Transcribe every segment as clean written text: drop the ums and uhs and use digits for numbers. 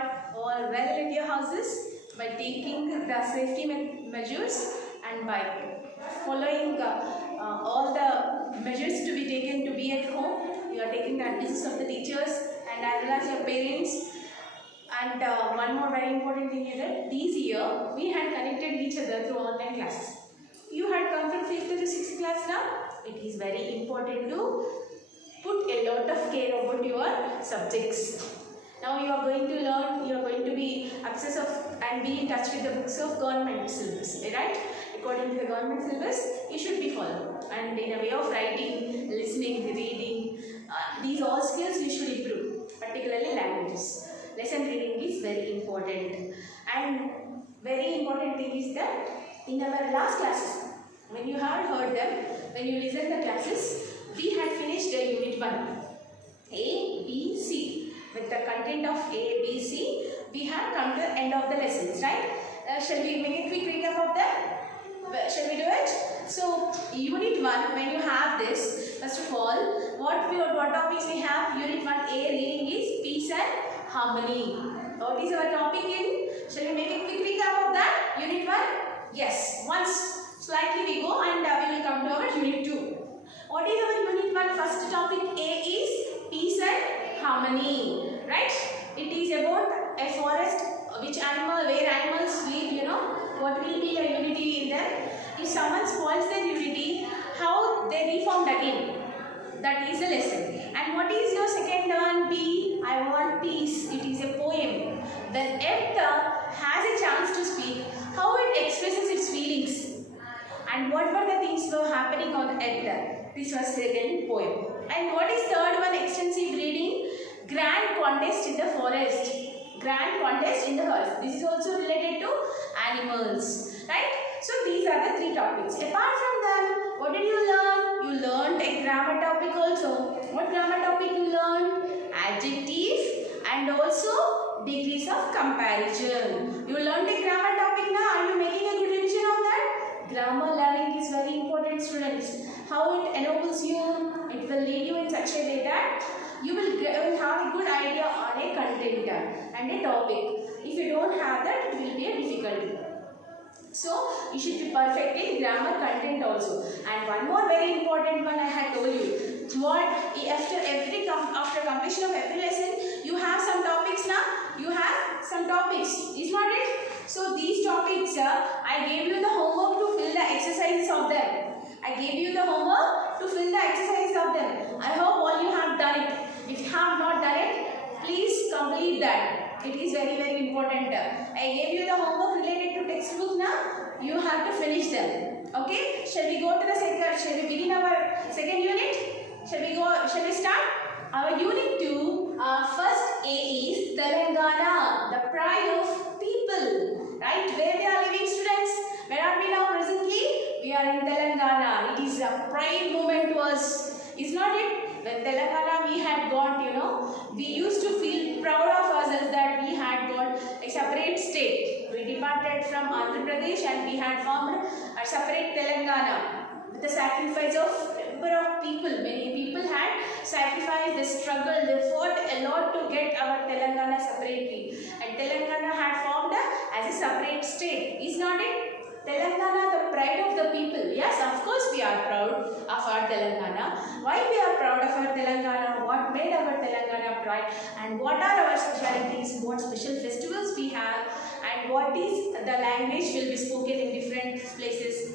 are all well at your houses by taking the safety measures and by following all the measures to be taken to be at home. You are taking the advice of the teachers and as well as your parents. And one more very important thing is that this year we had connected each other through online classes. You had come from 5th to 6th class now. It is very important to put a lot of care about your subjects. Now you are going to learn, you are going to be access of and be in touch with the books of government syllabus, right? According to the government syllabus, you should be followed. And in a way of writing, listening, reading, these all skills you should improve, particularly languages. Lesson reading is very important. And very important thing is that in our last classes, when you had heard them, when you listened the classes, we had finished unit 1, A, B, C. With the content of A, B, C, we have come to the end of the lessons, right? Shall we make a quick recap of that? Shall we do it? So, unit 1, when you have this, first of all, what topics we have? Unit 1A reading is peace and harmony. What is our topic in? Shall we make a quick recap of that? Unit 1? Yes. Once slightly we go and we will come to our unit 2. What is our unit 1 first topic? A is peace and harmony, right? It is about a forest, which animal, where animals live, you know, what will be a unity in there. If someone spoils their unity, how they reformed again. That is the lesson. And what is your second one? B, I want peace. It is a poem. When Earth has a chance to speak, how it expresses its feelings. And what were the things were happening on the Earth? This was second poem. And what is third one? Extensive reading. Grand contest in the forest. Grand contest in the forest. This is also related to animals, right? So these are the 3 topics. Apart from them, what did you learn? You learned a grammar topic also. What grammar topic you learned? Adjective and also degrees of comparison. You learned a grammar topic now. Are you making a good revision on that? Grammar learning is very important, students. How it enables you, it will lead you in such a way that you will have a good idea on a content and a topic. If you don't have that, it will be a difficulty. So, you should be perfect in grammar content also. And one more very important one I had told you. What after completion of every lesson, you have some topics now. You have some topics. Is not it? So, these topics, I gave you the homework to fill the exercises of them. I gave you the homework to fill the exercises of them. I hope all you have done it. If you have not done it, please complete that. It is very, very important. I gave you the homework related to textbook now. You have to finish them. Okay? Shall we go to the second? Shall we begin our second unit? Shall we start? Our unit 2, first A is Telangana, the pride of people. Right? Where we are living, students? Where are we now presently? We are in Telangana. It is a pride moment to us. Is not it? When Telangana we had got, you know, we used to feel proud of ourselves that we had got a separate state. We departed from Andhra Pradesh and we had formed a separate Telangana with the sacrifice of a number of people. Many people had sacrificed, they struggled, they fought a lot to get our Telangana separately. And Telangana had formed as a separate state. Is not it? Telangana, the pride of the people. Yes, of course we are proud of our Telangana. Why we are proud of our Telangana? What made our Telangana pride? And what are our specialities? What special festivals we have? And what is the language will be spoken in different places?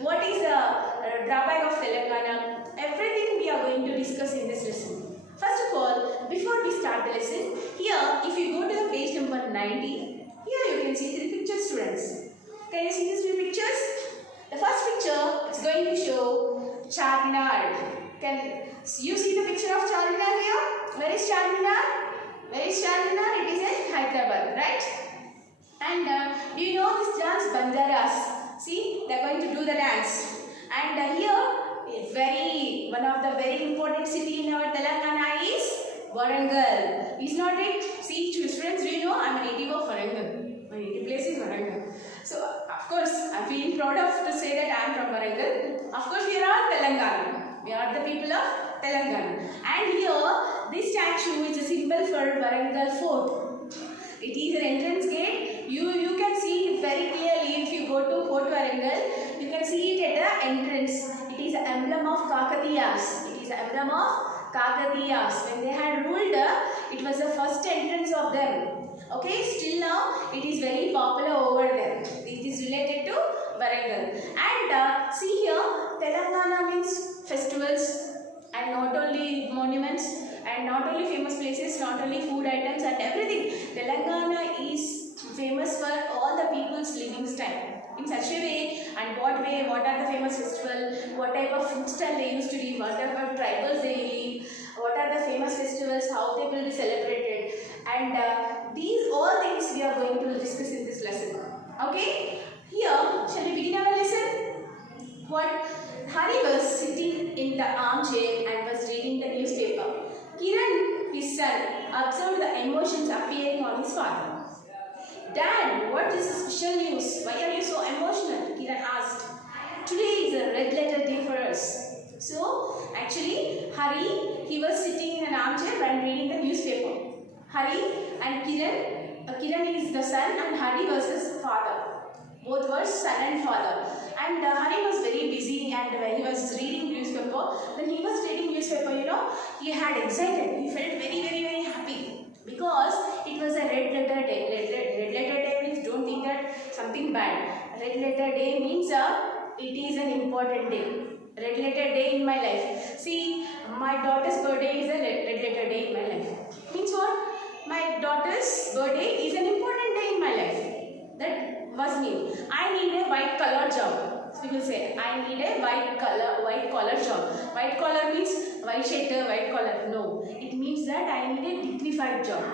What is the drawback of Telangana? Everything we are going to discuss in this lesson. First of all, before we start the lesson, here if you go to the page number 90, here you can see 3 pictures, students. Can you see these 3 pictures? The first picture is going to show Charminar. Can you see the picture of Charminar here? Where is Charminar? Where is Charminar? It is in Hyderabad, right? And do you know this dance Banjaras? See, they are going to do the dance. And here, one of the very important city in our Telangana is Warangal. Is not it? See, students, do you know I am a native of Warangal. My native place is Warangal. So, of course, I am feeling proud to say that I am from Warangal. Of course, we are all Telangana. We are the people of Telangana. And here, this statue is a symbol for Warangal Fort. It is an entrance gate. You can see it very clearly if you go to Fort Warangal. You can see it at the entrance. It is an emblem of Kakatiyas. It is an emblem of Kakatiyas. When they had ruled, it was the first entrance of them. Okay, still now it is very popular over there. It is related to Warangal. And see here, Telangana means festivals and not only monuments and not only famous places, not only food items and everything. Telangana is famous for all the people's living style. In such a way, and what way, what are the famous festivals, what type of food style they used to live, what type of tribals they live, what are the famous festivals, how they will be celebrated, and these all things we are going to discuss in this lesson. Okay, here shall we begin our lesson? What? Hari was sitting in the armchair and was reading the newspaper. Kiran, his son, observed the emotions appearing on his father. Dad, what is the special news? Why are you so emotional? Kiran asked. Today is a red letter day for us. So, actually, Hari, he was sitting in an armchair and reading the newspaper. Hari and Kiran is the son and Hari was his father. Both were son and father. And Hari was very busy, and when he was reading newspaper, when he was reading newspaper, he had excited. He felt very, very, very happy because it was a red letter day. Red letter day means don't think that something bad. Red letter day means it is an important day. Red letter day in my life. See, my daughter's birthday is a red letter day in my life. Means what? My daughter's birthday is an important day in my life. That was me. I need a white collar job. So people say, I need a white collar job. White collar means white shirt, white collar. No, it means that I need a dignified job.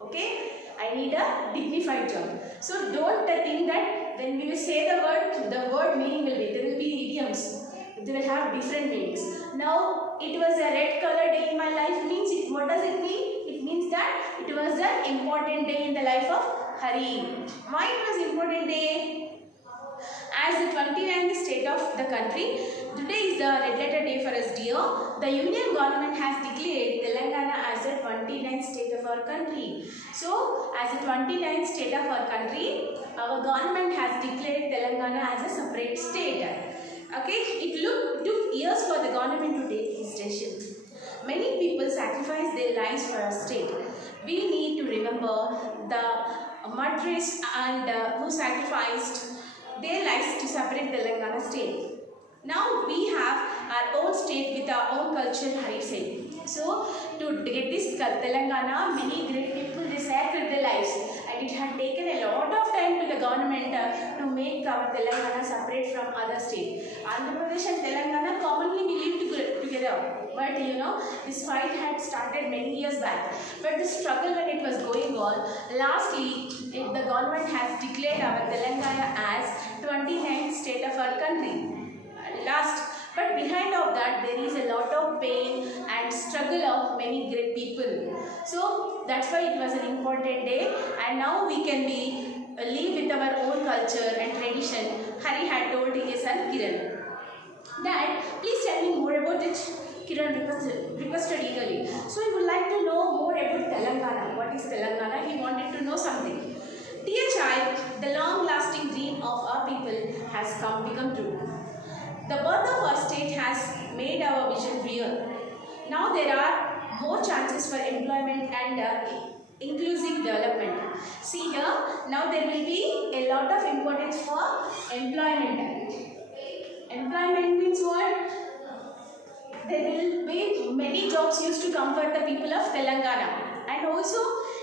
Okay, I need a dignified job. So don't think that when we will say the word meaning will be, there will be idioms. They will have different meanings. Now, it was a red color day in my life means what does it mean? It means that it was an important day in the life of Hari. Why it was important day? As the 29th state of the country, today is the red letter day for us, dear. The union government has declared Telangana as the 29th state of our country. So, as the 29th state of our country, our government has declared Telangana as a separate state. Okay, it took years for the government to take this decision. Many people sacrifice their lives for our state. We need to remember the martyrs and who sacrificed their lives to separate Telangana state. Now we have our own state with our own culture, Hari said. So to get this Telangana, many great people they sacrificed their lives, and it had taken a lot of time to the government to make our Telangana separate from other states. Andhra Pradesh and Telangana commonly we live together, but this fight had started many years back. But the struggle when it was going on, lastly the government has declared our Telangana as 29th state of our country. But behind of that there is a lot of pain and struggle of many great people. So that's why it was an important day, and now we can live with our own culture and tradition. Hari had told his son Kiran. Dad, please tell me more about it. Kiran requested eagerly. So he would like to know more about Telangana. What is Telangana? He wanted to know something. Dear child, the long-lasting dream of our people has become true. The birth of our state has made our vision real. Now there are more chances for employment and inclusive development. See here, now there will be a lot of importance for employment. Employment means what? There will be many jobs used to come for the people of Telangana, and also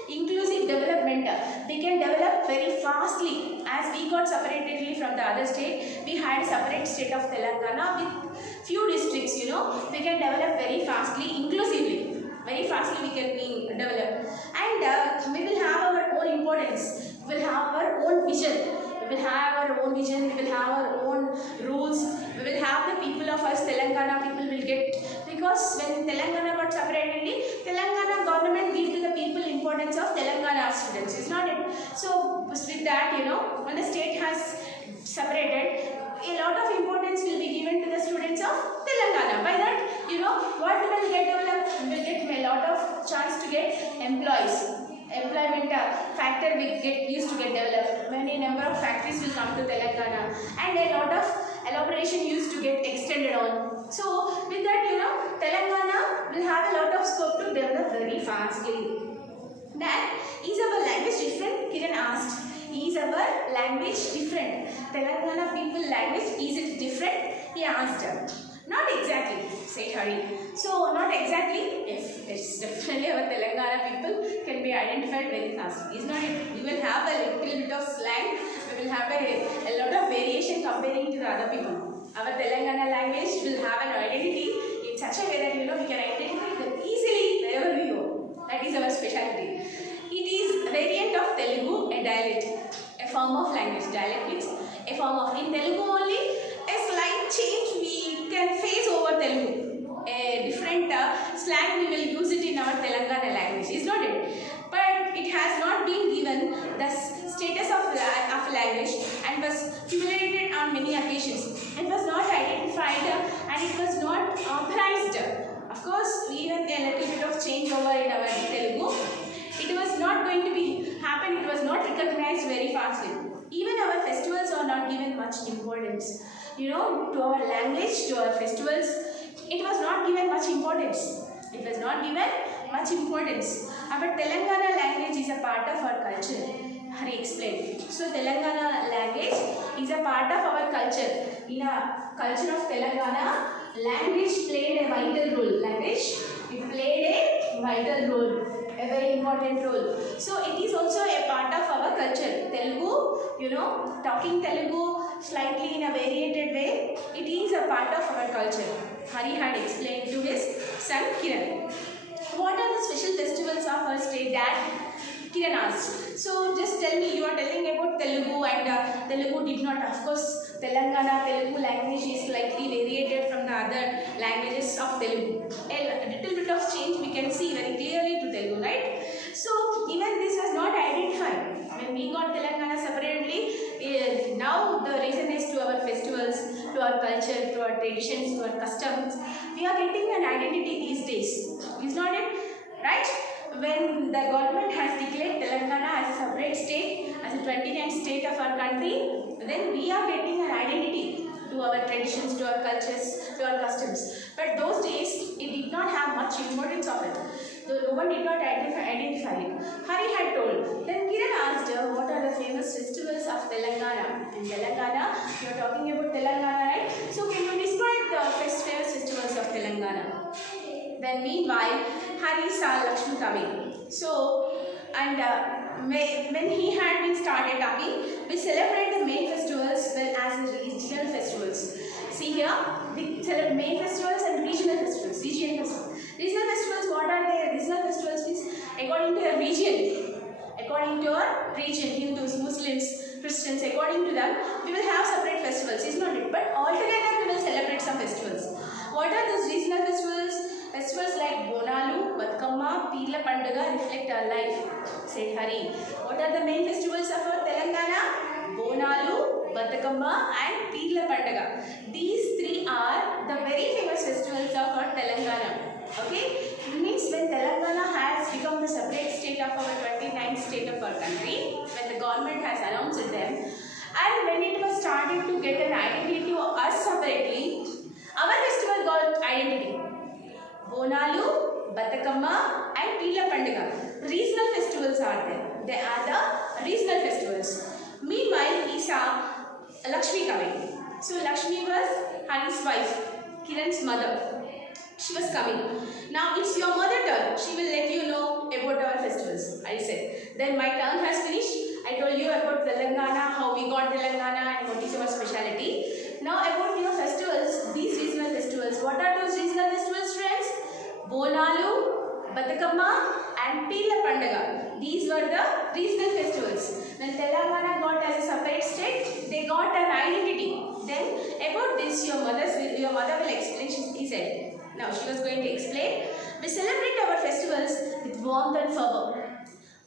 inclusive development. We can develop very fastly. As we got separately from the other state, we had a separate state of Telangana with few districts, we can develop very fastly, inclusively. Very fastly we can develop, and we will have our own importance. We will have our own vision. We will have our own vision. We will have our own rules. We will have the people of us Telangana people will get, because when Telangana got separated, Telangana government gave to the people importance of Telangana students. It's not it. So with that, when the state has separated, a lot of importance will be given to the students of Telangana. By that, what will get developed? We will get a lot of chance to get employees. employment factor will get used to get developed. Many number of factories will come to Telangana, and a lot of elaboration used to get extended on. So with that, Telangana will have a lot of scope to develop very fastly. Then, is our language different? Kiran asked. Is our language different? Telangana people language, is it different? He asked. Not exactly, said Hari. So, not exactly. Yes, it's definitely our Telangana people can be identified very fast. Is not it? We will have a little bit of slang. We will have a lot of variation comparing to the other people. Our Telangana language will have an identity in such a way that we can identify them easily wherever we go. That is our specialty. It is a variant of Telugu, a dialect, a form of language. Dialect means a form of, in Telugu only, a slight change we can face over Telugu. A different slang we will use it in our Telangana language, is not it? But it has not been given the status of language and was accumulated on many occasions. It was not identified and it was not authorized. Of course, even a little bit of change over in our Telugu, it was not going to be happen. It was not recognized very fastly. Even our festivals are not given much importance. To our language, to our festivals, it was not given much importance. It was not given much importance. Our Telangana language is a part of our culture. Hari explained. So Telangana language is a part of our culture. In a culture of Telangana, language played a vital role. It played a vital role. A very important role. So it is also a part of our culture. Telugu, talking Telugu slightly in a variated way, it is a part of our culture. Hari had explained to his son Kiran. What are the special festivals of our state, Dad? Kiran asked. So just tell me, you are telling about Telugu and Telugu did not, of course, Telugu language is slightly variated from the other languages of Telugu. A little bit of change we can see very clearly to Telugu, right? So even this was not identified. When we got Telangana separately, now the reason is to our festivals, to our culture, to our traditions, to our customs, we are getting an identity these days. Is not it? Right? When the government has declared Telangana as a separate state, as a 29th state of our country, then we are getting an identity to our traditions, to our cultures, to our customs. But those days, it did not have much importance of it. No one did not identify it. Hari had told. Then Kiran asked her, what are the famous festivals of Telangana? In Telangana, you are talking about Telangana, right? So can you describe the famous festivals of Telangana? Then meanwhile, Hari saw Lakshmi coming. So, and when he had been started talking, we celebrate the main festivals well as the regional festivals. See here, we celebrate main festivals and regional festivals. Regional festivals, what are they? Regional festivals means according to a region. According to our region, Hindus, Muslims, Christians, according to them, we will have separate festivals, is not it? But altogether we will celebrate some festivals. What are those regional festivals? Festivals like Bonalu, Batkamma, Peerla Pandaga reflect our life, said Hari. What are the main festivals of our Telangana? Bonalu, Batkamma and Peerla Pandaga. These three are the very famous festivals of our Telangana. Okay? It means when Telangana has become the separate state of our 29th state of our country, when the government has announced them, and when it was starting to get an identity to us separately, our festival got identity. Bonalu, Batakamma and Peerla Pandaga. Regional festivals are there. They are the regional festivals. Meanwhile, he saw Lakshmi coming. So Lakshmi was Hari's wife, Kiran's mother. She was coming. Now it's your mother turn. She will let you know about our festivals, I said. Then my turn has finished. I told you about Telangana, how we got Telangana and what is our speciality. Now about your festivals, these regional festivals. What are those regional festivals, friends? Bonalu, Batakamma and Peerla Pandaga. These were the regional festivals. When Telangana got as a separate state, they got an identity. Then about this, your mother will explain, he said. Now she was going to explain. We celebrate our festivals with warmth and fervor.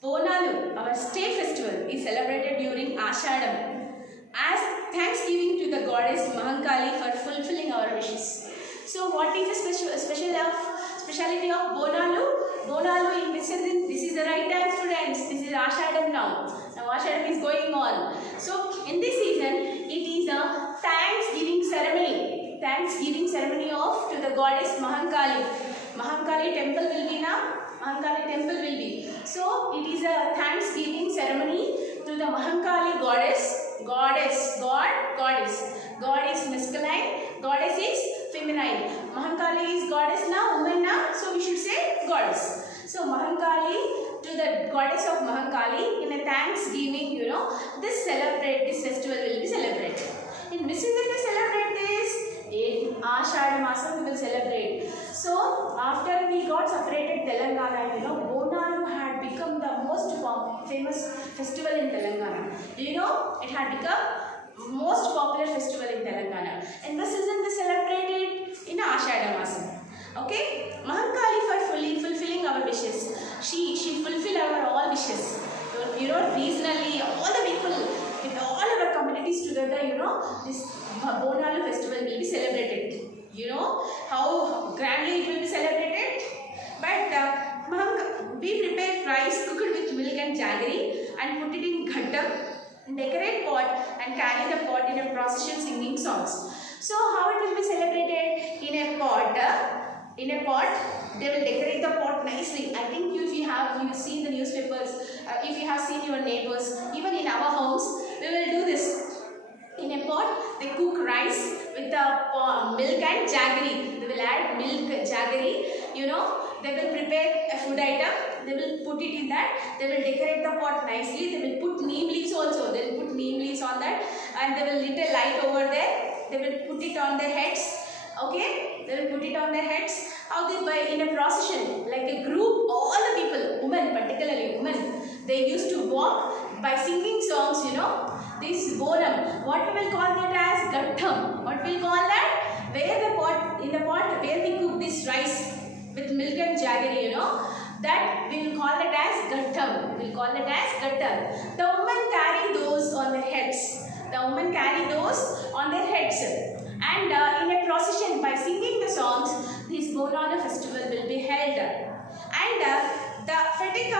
Bonalu, our state festival, is celebrated during Ashadam as thanksgiving to the goddess Mahankali for fulfilling our wishes. So what is the speciality of Bonalu? Bonalu in which season? This is the right time, students. This is Ashadam now. Now Ashadam is going on. So in this season, it is a Thanksgiving ceremony. Thanksgiving ceremony of to the goddess Mahankali. Mahankali temple will be now. Mahankali temple will be. So it is a Thanksgiving ceremony to the Mahankali goddess. Goddess, God, goddess. God is masculine, goddess is feminine. Mahankali is goddess now, woman now, so we should say goddess. So Mahankali to the goddess of Mahankali in a Thanksgiving, this festival will be celebrated. In which season we celebrate this? In Ashadha Masam we will celebrate. So after we got separated Telangana, Bonalu had become the most famous festival in Telangana. It had become most popular festival in Telangana. And the season we celebrated in Ashadha Masam. Okay? Mahankali for fulfilling our wishes. She fulfilled our all wishes. Regionally, all the people, with all our communities together, this Bonalu festival will be celebrated. How grandly it will be celebrated? But we prepare rice cooked with milk and jaggery and put it in ghattam, decorate pot and carry the pot in a procession singing songs. So how it will be celebrated? In a pot, they will decorate the pot nicely. I think if you seen the newspapers, if you have seen your neighbors, even in our homes, we will do this. In a pot, they cook rice with the milk and jaggery. They will add milk, jaggery. They will prepare a food item. They will put it in that. They will decorate the pot nicely. They will put neem leaves also. They will put neem leaves on that, and they will lit a light over there. They will put it on their heads. Okay, they will put it on their heads. How they buy in a procession, like a group, all the people, women, particularly women, they used to walk by singing songs. This bonam, what we will call that as gattam. What we will call that? Where the pot, in the pot where we cook this rice with milk and jaggery, that we will call it as gattam. We will call it as gattam. The women carry those on their heads. The women carry those on their heads. And in a procession, by singing the songs, this Bonalu festival will be held. And the fete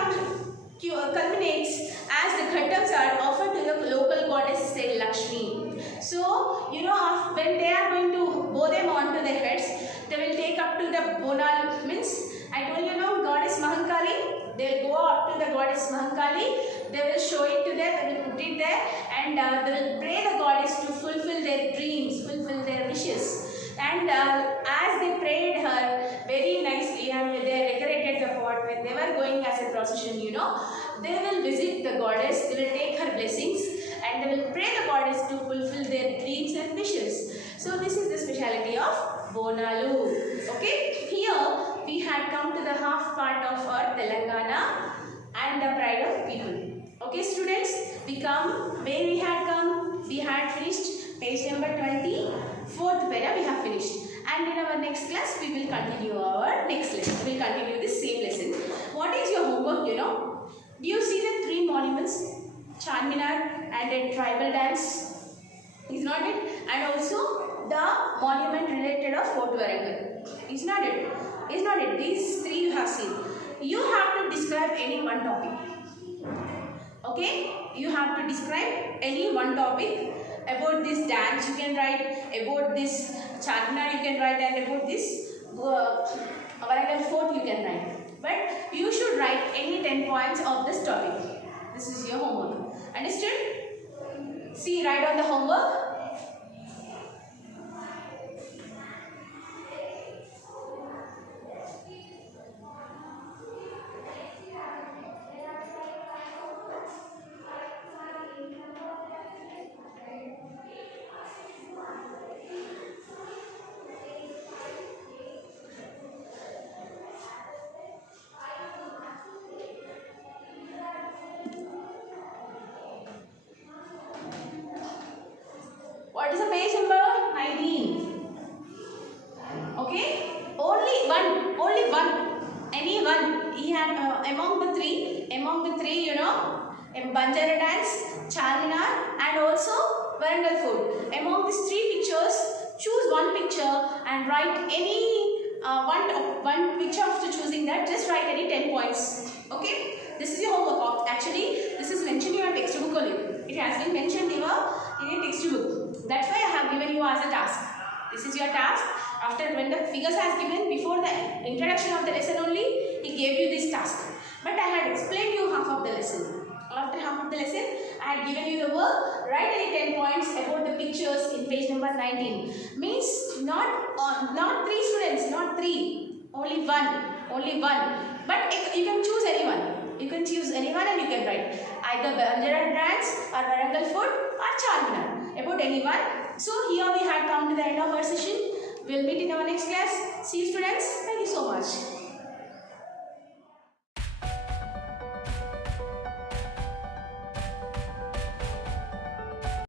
culminates as the ghattams are offered to the local goddess, say Lakshmi. So, when they are going to bow them onto their heads, they will take up to the Bonalu, means I told goddess Mahankali. They will go up to the goddess Mahankali. They will show it to them. They will put it there, and they will pray the goddess to fulfill their dreams, fulfill their wishes. And as they prayed her very nicely, and they decorated the pot, when they were going as a procession, they will visit the goddess. They will take her blessings, and they will pray the goddess to fulfill their dreams and wishes. So this is the speciality of Bonalu. Okay, here we had come to the half part of our Telangana and the pride of people. Okay, students, we come where we had come. We had finished page number 20, fourth para we have finished. And in our next class, we will continue our next lesson. We will continue this same lesson. What is your homework? Do you see the three monuments? Charminar and a tribal dance. Is not it? And also the monument related of Fort Warangal. Is not it? Is not it? These three you have seen. You have to describe any one topic. Okay? You have to describe any one topic. About this dance you can write, about this Charminar you can write, and about this Warangal Fort you can write. But you should write any 10 points of this topic. This is your homework. Understood? See, write on the homework. What is the page number? 19. Okay? Only one. Any one. He had among the three, Banjara dance, Charminar, and also Warangal Fort. Among these three pictures, choose one picture and write any one picture after choosing that, just write any 10 points. Okay? This is your homework. Actually, this is mentioned in your textbook only. It has been mentioned in your textbook. That's why I have given you as a task. This is your task. After when the figures has given, before the introduction of the lesson only, he gave you this task. But I had explained you half of the lesson. After half of the lesson, I had given you the work. Write any 10 points about the pictures in page number 19. Means not 3 students, not 3. Only one. But you can choose anyone. You can choose anyone and you can write either Banjara Brands or Warangal Food or Charminar. About anyone. So here we had come to the end of our session. We'll meet in our next class. See you students. Thank you so much.